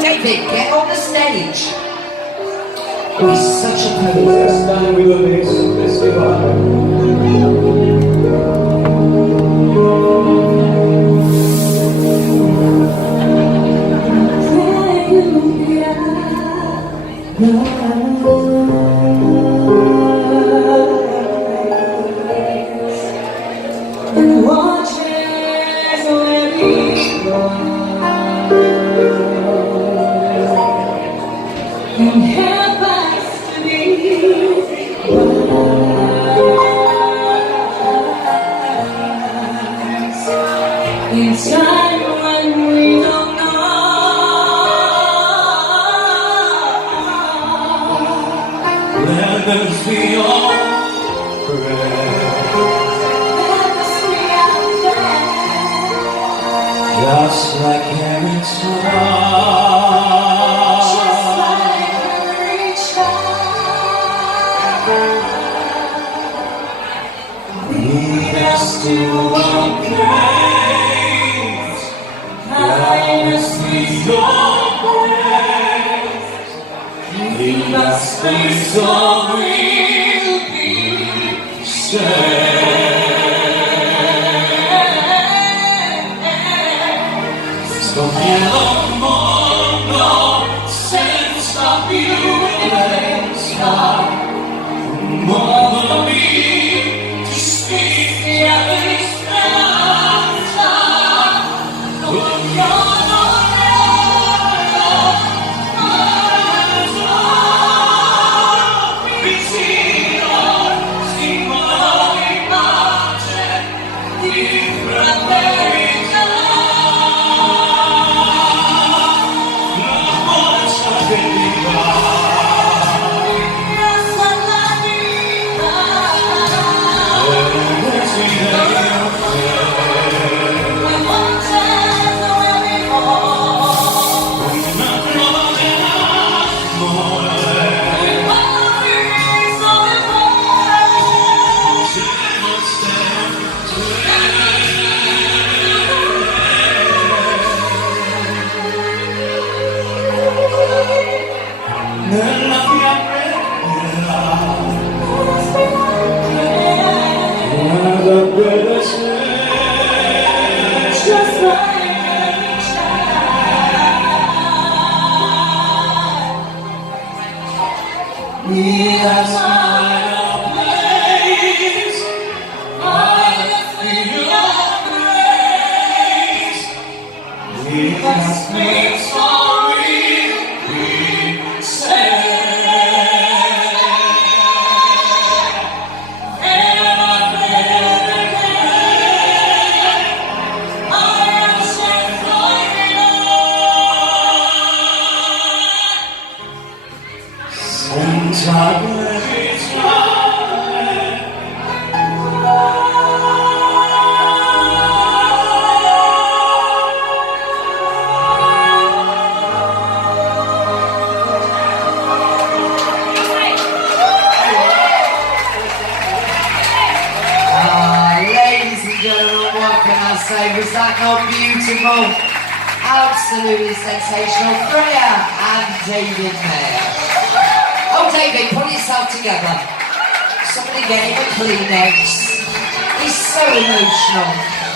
David, get on the stage. Oh, he's such a poet. Standing with us, let's do and watches where we go, and help us to be wise in time when we don't know. Let us be all just like every child, Just like every child, lead us to a place, guide us with your grace, lead us place so we'll be saved. So hello, mundo, sense of you and star. Mother me to speak the esperanza. With your nella mia preghiera, nella bella sera, just like every child. lead us find a place, guide us with your grace, lead us place for we'll be saved. Ladies and gentlemen, what can I say? Was that not beautiful? Absolutely sensational. Freya and David Mayer. Oh, David, pull yourself together. Somebody get him a Kleenex. He's so emotional.